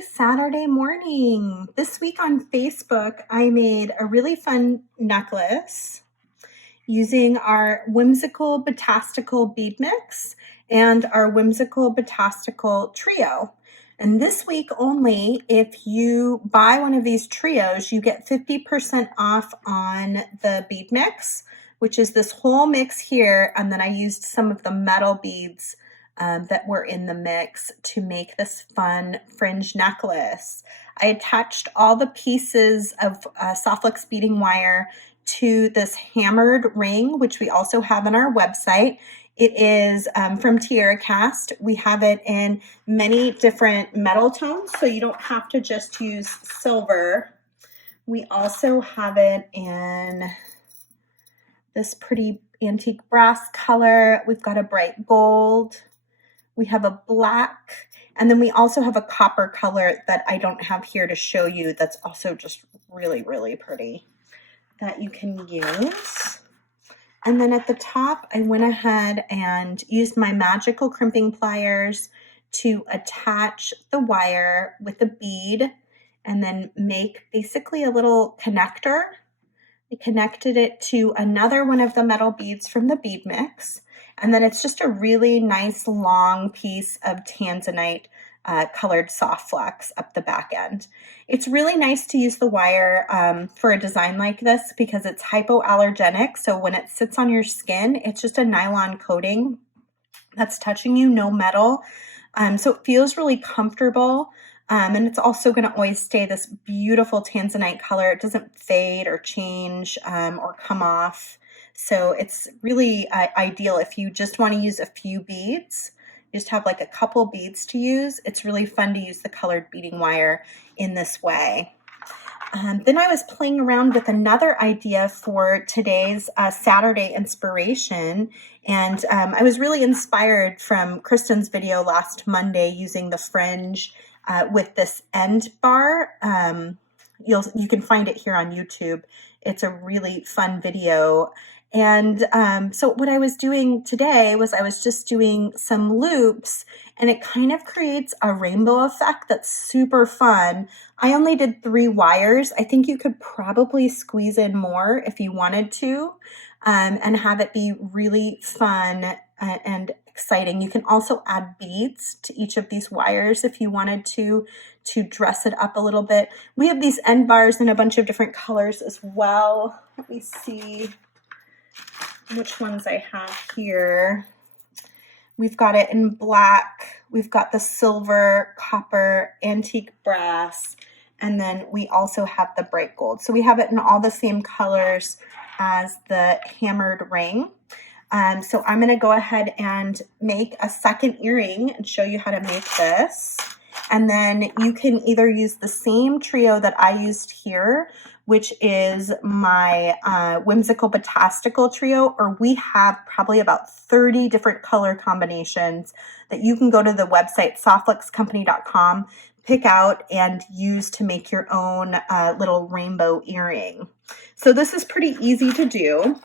Happy Saturday morning. This week on Facebook, I made a really fun necklace using our Whimsical Beadtastical Bead Mix and our Whimsical Beadtastical Trio. And this week only, if you buy one of these trios, you get 50% off on the bead mix, which is this whole mix here. And then I used some of the metal beads that were in the mix to make this fun fringe necklace. I attached all the pieces of Soft Flex Beading Wire to this hammered ring, which we also have on our website. It is from TierraCast. We have it in many different metal tones, so you don't have to just use silver. We also have it in this pretty antique brass color. We've got a bright gold. We have a black, and then we also have a copper color that I don't have here to show you that's also just really, really pretty that you can use. And then at the top, I went ahead and used my Magical Crimping pliers to attach the wire with a bead and then make basically a little connector. I connected it to another one of the metal beads from the bead mix. And then it's just a really nice long piece of Tanzanite colored soft flex up the back end. It's really nice to use the wire for a design like this because it's hypoallergenic. So when it sits on your skin, it's just a nylon coating that's touching you, no metal. So it feels really comfortable. And it's also going to always stay this beautiful Tanzanite color. It doesn't fade or change or come off. So it's really ideal if you just want to use a few beads. You just have like a couple beads to use. It's really fun to use the colored beading wire in this way. Then I was playing around with another idea for today's Saturday inspiration. And I was really inspired from Kristen's video last Monday using the fringe with this end bar. You can find it here on YouTube. It's a really fun video. And so what I was doing today was I was just doing some loops, and it kind of creates a rainbow effect that's super fun. I only did 3 wires. I think you could probably squeeze in more if you wanted to, and have it be really fun and exciting. You can also add beads to each of these wires if you wanted to dress it up a little bit. We have these end bars in a bunch of different colors as well. Let me see which ones I have here. We've got it in black, we've got the silver, copper, antique brass, and then we also have the bright gold. So we have it in all the same colors as the hammered ring. So I'm going to go ahead and make a second earring and show you how to make this. And then you can either use the same trio that I used here, which is my Whimsical Beadtastical Trio, or we have probably about 30 different color combinations that you can go to the website softflexcompany.com, pick out and use to make your own little rainbow earring. So this is pretty easy to do.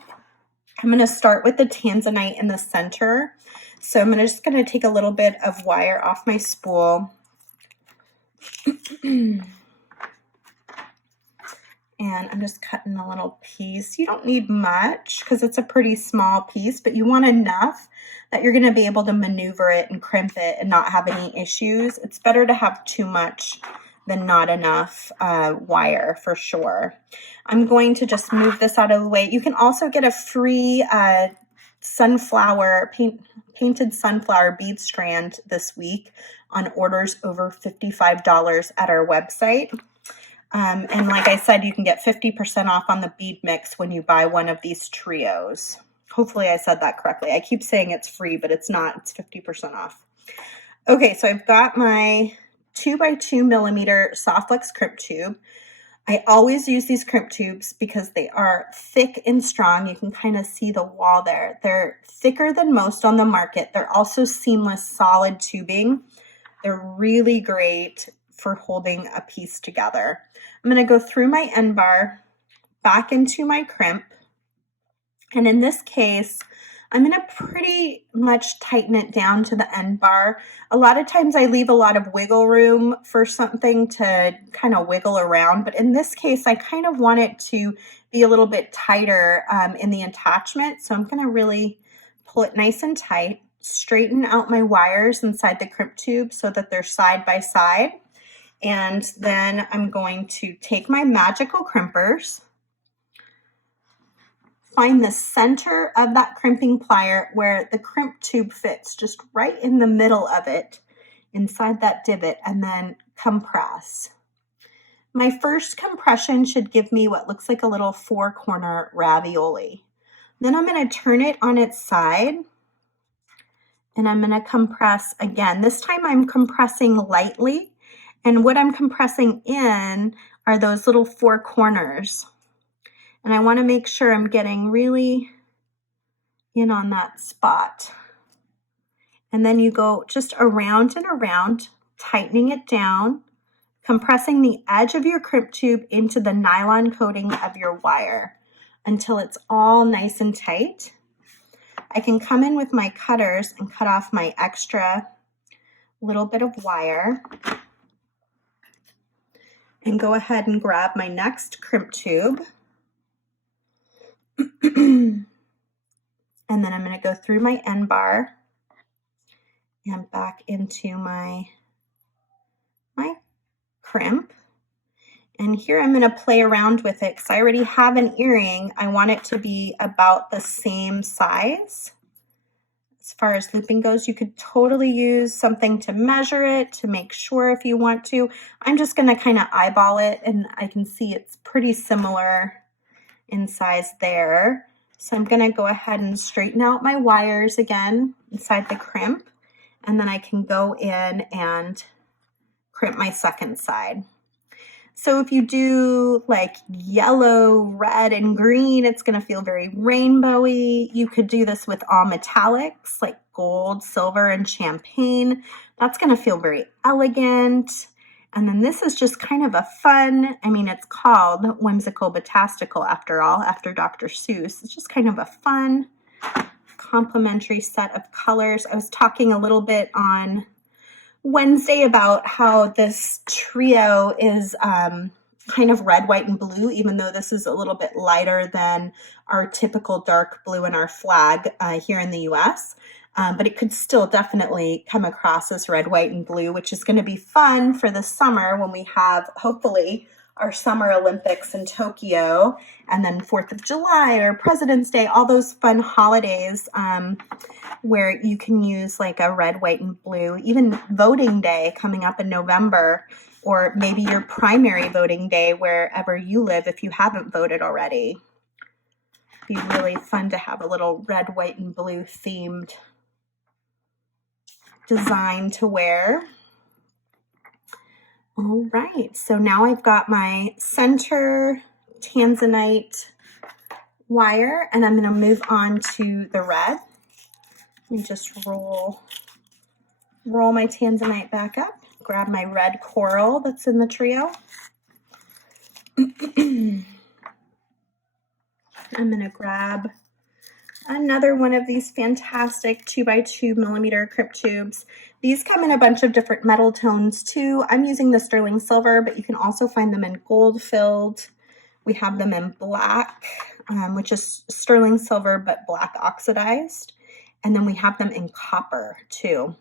I'm going to start with the Tanzanite in the center. So I'm just going to take a little bit of wire off my spool. And I'm just cutting a little piece. You don't need much because it's a pretty small piece, but you want enough that you're going to be able to maneuver it and crimp it and not have any issues. It's better to have too much than not enough wire for sure. I'm going to just move this out of the way. You can also get a free painted sunflower bead strand this week on orders over $55 at our website. And like I said, you can get 50% off on the bead mix when you buy one of these trios. Hopefully I said that correctly. I keep saying it's free, but it's not. It's 50% off. Okay, so I've got my 2x2 millimeter Soft Flex crimp tube. I always use these crimp tubes because they are thick and strong. You can kind of see the wall there. They're thicker than most on the market. They're also seamless, solid tubing. They're really great for holding a piece together. I'm going to go through my end bar, back into my crimp, and in this case, I'm going to pretty much tighten it down to the end bar. A lot of times I leave a lot of wiggle room for something to kind of wiggle around, but in this case I kind of want it to be a little bit tighter in the attachment, so I'm going to really pull it nice and tight, straighten out my wires inside the crimp tube so that they're side by side, and then I'm going to take my Magical Crimpers, find the center of that crimping plier where the crimp tube fits, just right in the middle of it, inside that divot, and then compress. My first compression should give me what looks like a little 4-corner ravioli. Then I'm going to turn it on its side, and I'm going to compress again. This time I'm compressing lightly, and what I'm compressing in are those little 4 corners. And I want to make sure I'm getting really in on that spot. And then you go just around and around, tightening it down, compressing the edge of your crimp tube into the nylon coating of your wire until it's all nice and tight. I can come in with my cutters and cut off my extra little bit of wire and go ahead and grab my next crimp tube. And then I'm going to go through my end bar and back into my crimp. And here I'm going to play around with it because I already have an earring. I want it to be about the same size. As far as looping goes, you could totally use something to measure it to make sure if you want to. I'm just going to kind of eyeball it, and I can see it's pretty similar in size there. So I'm going to go ahead and straighten out my wires again inside the crimp, and then I can go in and crimp my second side. So if you do like yellow, red, and green, it's going to feel very rainbowy. You could do this with all metallics like gold, silver, and champagne. That's going to feel very elegant. And then this is just kind of a fun, I mean, it's called Whimsical Beadtastical after all, after Dr. Seuss. It's just kind of a fun, complementary set of colors. I was talking a little bit on Wednesday about how this trio is kind of red, white, and blue, even though this is a little bit lighter than our typical dark blue in our flag here in the US. But it could still definitely come across as red, white, and blue, which is going to be fun for the summer when we have, hopefully, our Summer Olympics in Tokyo, and then 4th of July or President's Day, all those fun holidays where you can use like a red, white, and blue, even voting day coming up in November, or maybe your primary voting day wherever you live if you haven't voted already. It'd be really fun to have a little red, white, and blue themed design to wear. All right, so now I've got my center Tanzanite wire, and I'm going to move on to the red. Let me just roll my Tanzanite back up, grab my red coral that's in the trio. I'm going to grab another one of these fantastic 2x2 millimeter crimp tubes. These come in a bunch of different metal tones too. I'm using the sterling silver, but you can also find them in gold filled. We have them in black, which is sterling silver but black oxidized. And then we have them in copper too.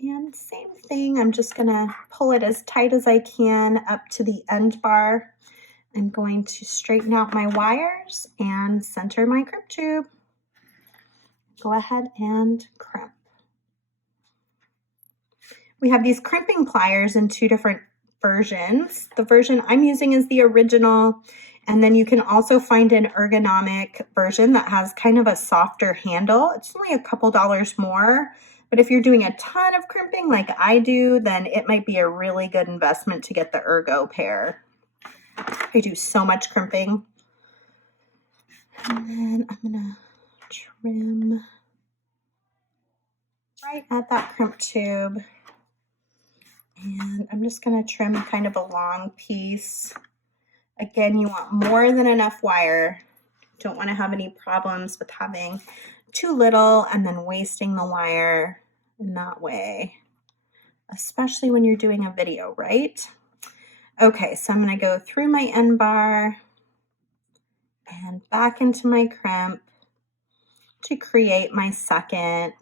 And same thing, I'm just gonna pull it as tight as I can up to the end bar. I'm going to straighten out my wires and center my crimp tube. Go ahead and crimp. We have these crimping pliers in 2 different versions. The version I'm using is the original, and then you can also find an ergonomic version that has kind of a softer handle. It's only a couple dollars more, but if you're doing a ton of crimping like I do, then it might be a really good investment to get the ergo pair. I do so much crimping. And then I'm gonna trim right at that crimp tube. And I'm just gonna trim kind of a long piece. Again, you want more than enough wire Don't want to have any problems with having too little and then wasting the wire in that way, especially when you're doing a video, right? Okay, so I'm going to go through my end bar and back into my crimp to create my second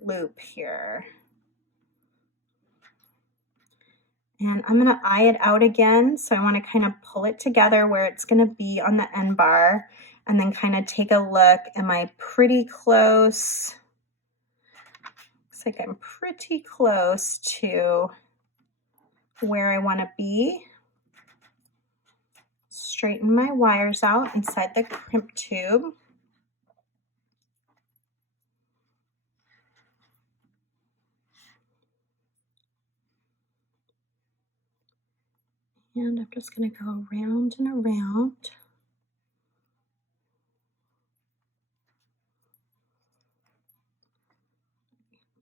loop here. And I'm going to eye it out again. So I want to kind of pull it together where it's going to be on the end bar, and then kind of take a look. Am I pretty close? Looks like I'm pretty close to where I want to be. Straighten my wires out inside the crimp tube. And I'm just going to go around and around.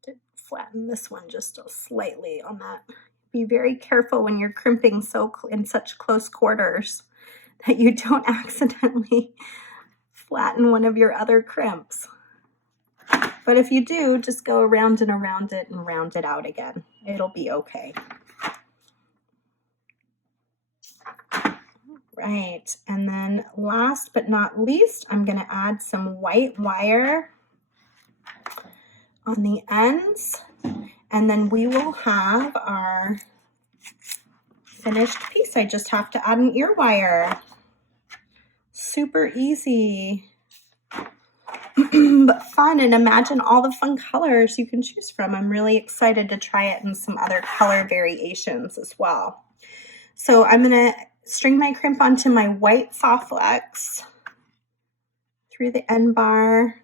To flatten this one just slightly on that. Be very careful when you're crimping in such close quarters that you don't accidentally flatten one of your other crimps. But if you do, just go around and around it and round it out again. It'll be okay. Right, and then last but not least, I'm going to add some white wire on the ends, and then we will have our finished piece. I just have to add an ear wire. Super easy, but fun, and imagine all the fun colors you can choose from. I'm really excited to try it in some other color variations as well. So I'm going to string my crimp onto my white Soft Flex through the end bar,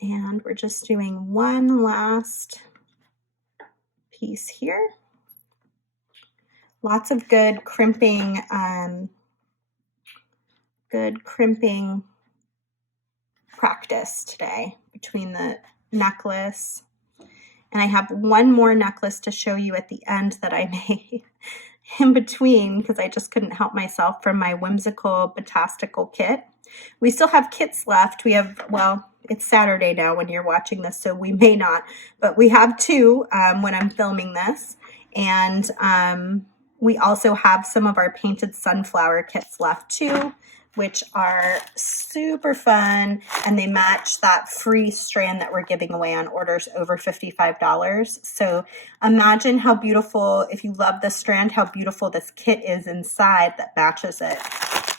and we're just doing one last piece here. Lots of good crimping practice today between the necklace, and I have one more necklace to show you at the end that I made in between because I just couldn't help myself from my Whimsical Beadtastical kit. We still have kits left. We have, well, it's Saturday now when you're watching this, so we may not, but we have two when I'm filming this, and we also have some of our painted sunflower kits left too, which are super fun, and they match that free strand that we're giving away on orders over $55. So imagine how beautiful, if you love this strand, how beautiful this kit is inside that matches it.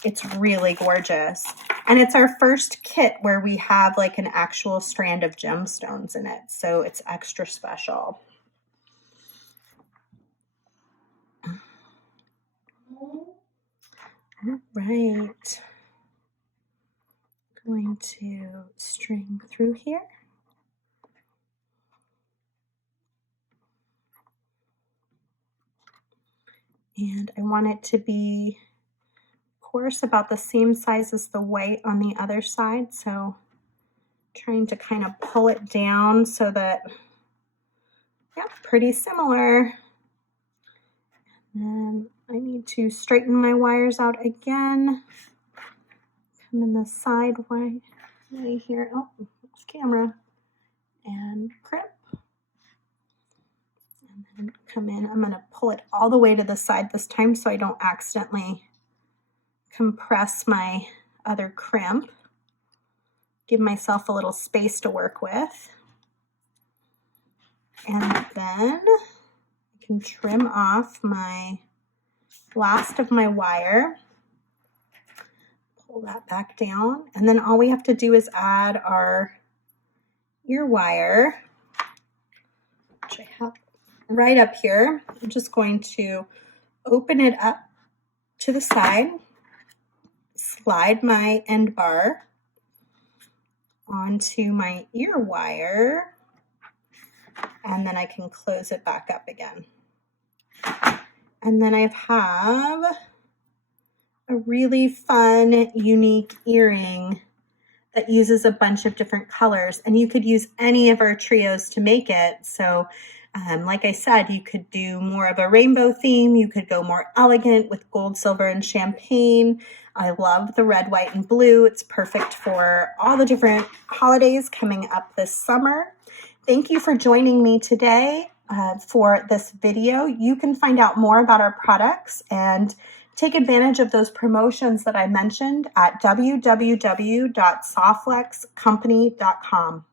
It's really gorgeous. And it's our first kit where we have like an actual strand of gemstones in it, so it's extra special. All right, going to string through here. And I want it to be, of course, about the same size as the white on the other side. So trying to kind of pull it down so that, yeah, pretty similar. And then I need to straighten my wires out again. Come in the side way here. Oh, it's camera. And crimp. And then come in. I'm going to pull it all the way to the side this time so I don't accidentally compress my other crimp. Give myself a little space to work with. And then I can trim off my last of my wire. Pull that back down. And then all we have to do is add our ear wire, which I have right up here. I'm just going to open it up to the side, slide my end bar onto my ear wire, and then I can close it back up again. And then I have a really fun, unique earring that uses a bunch of different colors, and you could use any of our trios to make it. So Like I said, you could do more of a rainbow theme. You could go more elegant with gold, silver, and champagne. I love the red, white, and blue. It's perfect for all the different holidays coming up this summer. Thank you for joining me today for this video. You can find out more about our products and take advantage of those promotions that I mentioned at www.softflexcompany.com.